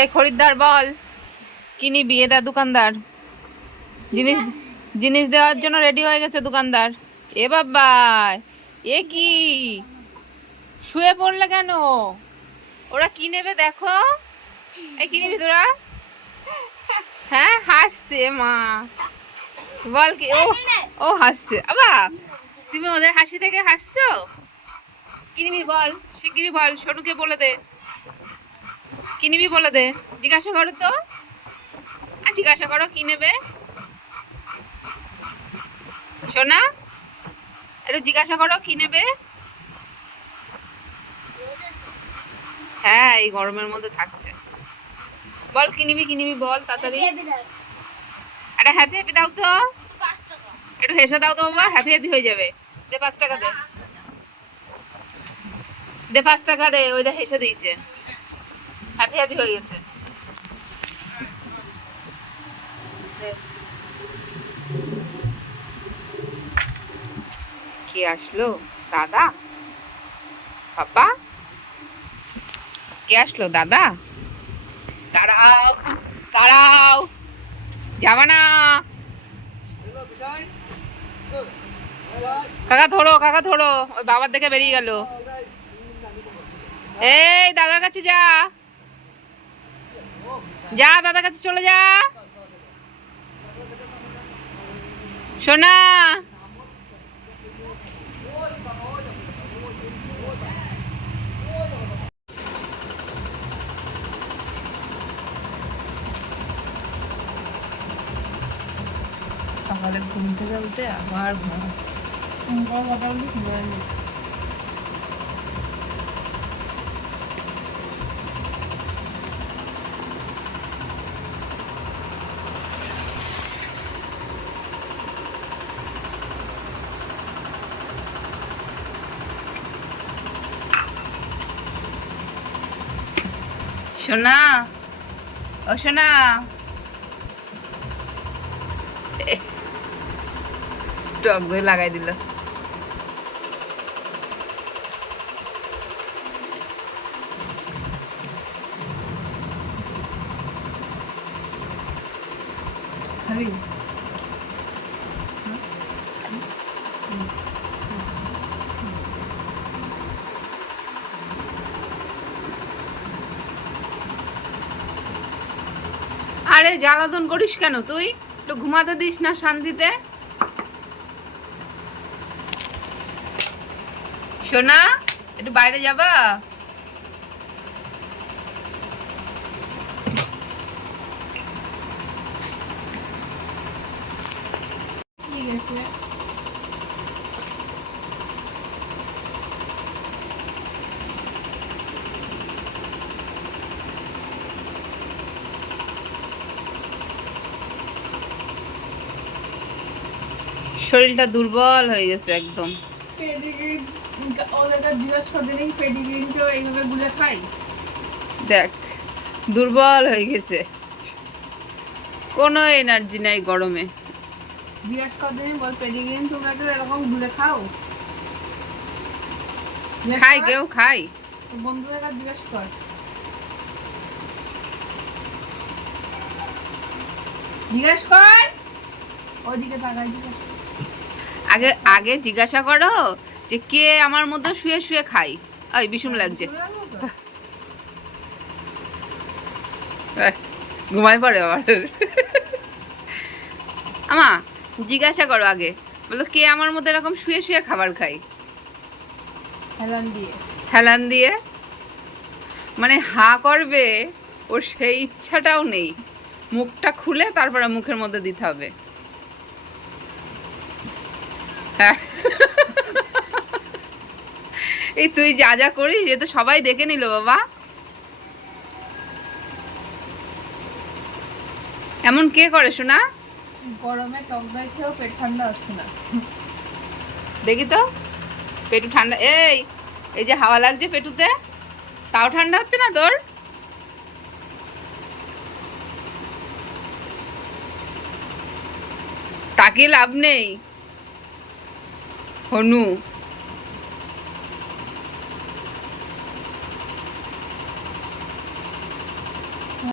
এই খরিদ্দার, বল। কি নিবি? এদা দোকানদার। জিনিস জিনিস দেওয়ার জন্য রেডি হয়ে গেছে দোকানদার। এ বাবা এ কি? শুয়ে পড়লে কেন? ওরা কি নেবে দেখো? এই কি নিবি তোরা? হ্যাঁ হাসছে, মা। বল কি, ও ও হাসছে। আবা, তুমি ওদের হাসি থেকে হাসছো? কি নিবি বল? শিগগিরই বল, সোনুকে বলে দে। কি নিবি বলে দে। জিজ্ঞাসা করো তো। আর জিজ্ঞাসা করো কি নেবে? সোনা একটু জিজ্ঞাসা করো কি নেবে? হ্যাঁ এই গরমের মধ্যে থাকছে। বল কি নিবি কি নিবি বল তাড়াতাড়ি। একটা হ্যাপি হ্যাপি দাও তো। একটু হেসে দাও তো বাবা হ্যাপি হ্যাপি হয়ে যাবে। দে পাঁচ টাকা দে। দে পাঁচ টাকা দে ওইটা হেসে দিয়েছে। হ্যাপি হ্যাপি হয়ে গেছে। কে আসলো? দাদা? পাপা কে আসলো? দাদা? দাঁড়াও দাঁড়াও। যাবা না। কাকা ধরো কাকা ধরো। ওই বাবার দেখে বেরিয়ে গেল। এই, দাদার কাছে যা। যা দাদার কাছে চলে যা। সোনা। সকালে ঘুম থেকে উঠে আবার ঘুম মোটামুটি ঘুমায়নি সোনা ও সোনা। টক দই লাগাই দিল। আরে জ্বালাতন করিস কেন তুই? একটু ঘুমাতে দিস না শান্তিতে। সোনা একটু বাইরে যাবা? শরীরটা দুর্বল হয়ে গেছে একদম। দেখ দুর্বল হয়ে গেছে। কোনো এনার্জি নাই গরমে। জিজ্ঞেস করতে বল পেডিগ্রিন তোমরা তো এরকম গুলে খাও? খাই কেউ খাই। বন্ধুদের কাছে জিজ্ঞেস কর। জিজ্ঞেস কর। ওদিকে তাকাই জিজ্ঞেস কর। আগে আগে জিজ্ঞাসা করো যে কে আমার মধ্যে শুয়ে শুয়ে খাই ওই বিষম লাগছে? ঘুমাই পড়ে আবার। আমা জিজ্ঞাসা করো আগে। বলো কে আমার মধ্যে এরকম শুয়ে শুয়ে খাবার খাই হেলান দিয়ে। হেলান দিয়ে? মানে হা করবে ওর সেই ইচ্ছাটাও নেই। মুখটা খুলে তারপরে মুখের মধ্যে দিতে হবে। এই তুই যা যা করিস এ তো সবাই দেখে নিল বাবা। এমন কে করে শোনা গরমে টক দই খেয়েও পেট ঠান্ডা হচ্ছে না। দেখি তো পেটু ঠান্ডা এই এই যে হাওয়া লাগছে পেটুতে তাও ঠান্ডা হচ্ছে না তোর? তাকে লাভ নেই। 好怒。